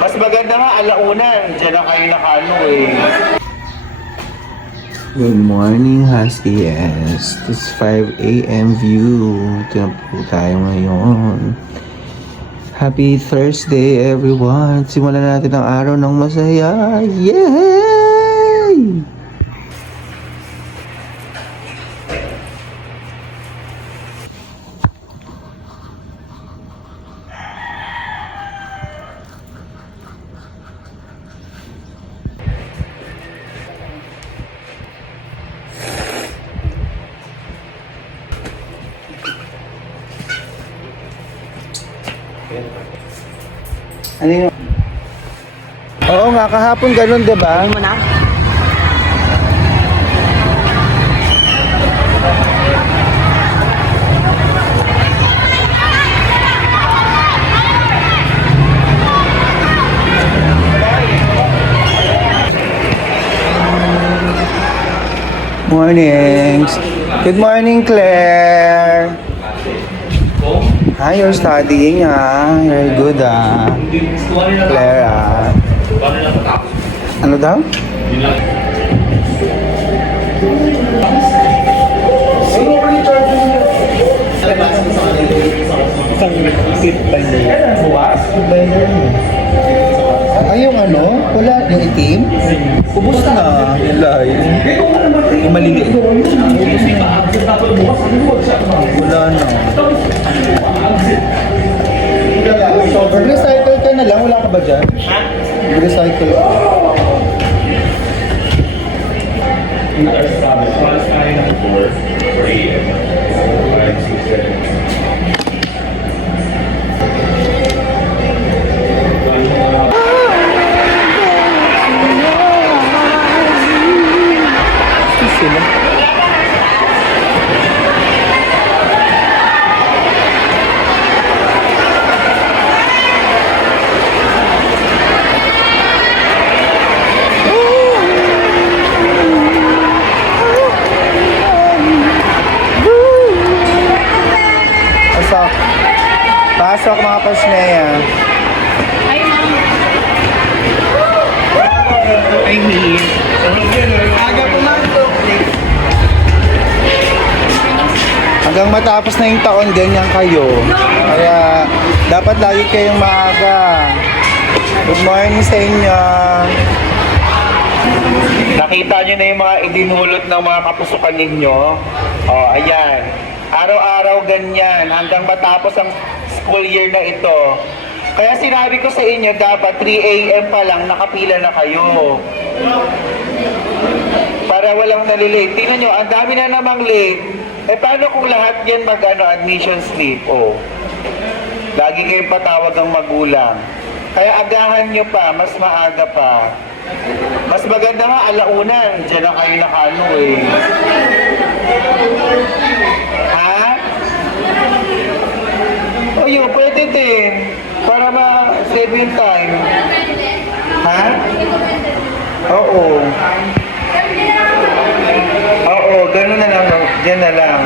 Mas maganda nga alaunan. Diyan na kayo nakano eh. Good morning, Huskies. It's 5 a.m. view. Ito na po tayo ngayon. Happy Thursday, everyone. Simulan natin ang araw ng masaya. Yay! Ano yun? Oo nga, kahapon ganun, diba? Hindi mo na? Morning. Good morning, Claire. Hi, you're studying, ah. Very good, ah. Claire, ah. Ano daw? Ay, yung ano? Wala, yung itim? Ubus na. Yung live. Yung maliliit. Wala na. Mag-recycle ka na lang, wala ka ba dyan? Mag-recycle ka. Sila. Pasok. Pasok mga pasneya. Ay, ma'am. Ay, hihi. Aga po, ma'am. Hanggang matapos na yung taon, ganyan kayo. Kaya, dapat lagi kayong maaga. Good morning sa inyo. Nakita nyo na yung mga idinulot ng mga kapusukan ninyo. Oh, ayan. Araw-araw ganyan hanggang matapos ang school year na ito. Kaya sinabi ko sa inyo, dapat 3 a.m. pa lang nakapila na kayo. Para walang nalilate. Tingnan nyo, ang dami na namang late. Eh paano kung lahat yan admission slip? Oh. Lagi kayong patawag ang magulang. Kaya agahan nyo pa, mas maaga pa. Mas maganda nga alaunan. Diyan na kayo nakano eh. Ha? O yun, pwede din. Para ma-save yung time. Ha? Oo. Oo, gano'n na lang. Diyan na lang.